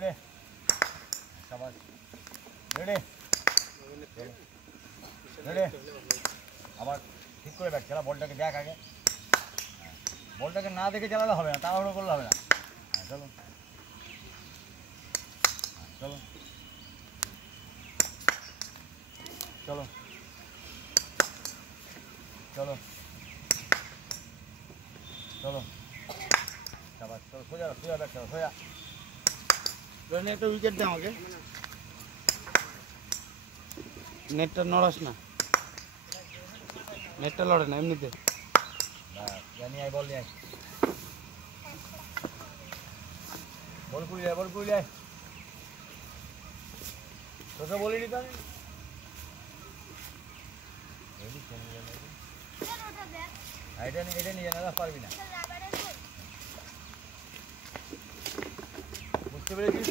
रेडी शाबाश ready ready আবার ঠিক করে ব্যাট খেলা বলটাকে দেখ আগে বলটাকে না দেখে চালালে হবে না তাড়াহুড়ো করলে হবে না চলো চলো চলো চলো চলো শাবাশ চলো সোজা সোজা ব্যাট খেলো সোজা রনি একটা উইকেট দে আমাকে নেটটা নড়াস না নেটটা লড়ে না এমনিতে জানি আয় বল নিয়ে বল কুড়ি যায় তোকে বলিনি তো আমি এটা নিয়ে জানা পারবি না বুঝতে পেরেছিস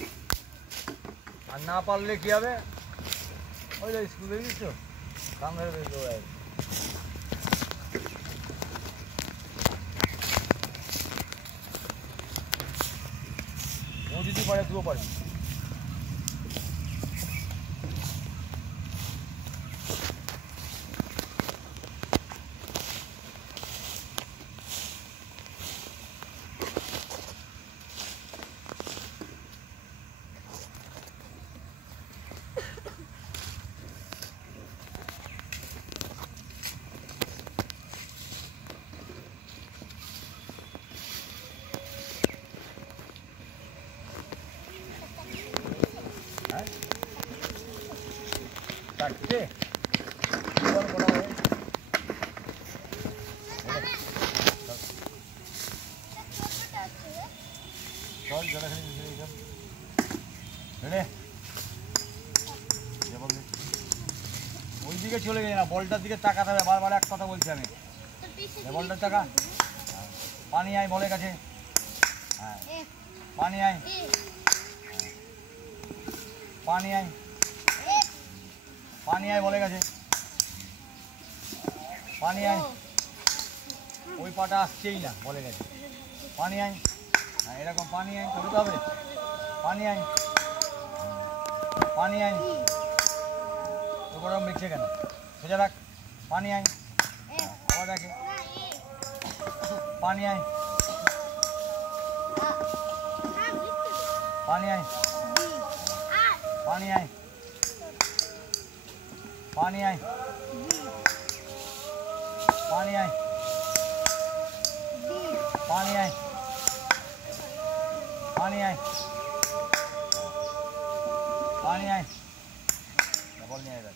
আর না পারলে কি হবে ওই যে স্কুলে গেছিস তো সামনে দৌড়ায় ও যদি পারে তুইও পারবি চারটে চল জলাখালি ওই দিকে চলে গেছে না বলটার দিকে তাকাতে হবে বারবার এক কথা বলছি আমি বলটার টাকা পানি আয় বলের কাছে হ্যাঁ পানি আয় পানি আয় পানি আয় বলে গেছে পানি আয় ওই পাটা আসছেই না বলে গেছে পানি আয় হ্যাঁ এরকম পানি আয় করতে হবে পানি আয় পানি আয় ওরকম লিখছে কেন সোজা রাখ পানি আয় আবার দেখে পানি আয় পানি আয় পানি আয় पानी आए पानी आए पानी आए पानी आए पानी आए डबल नहीं आएगा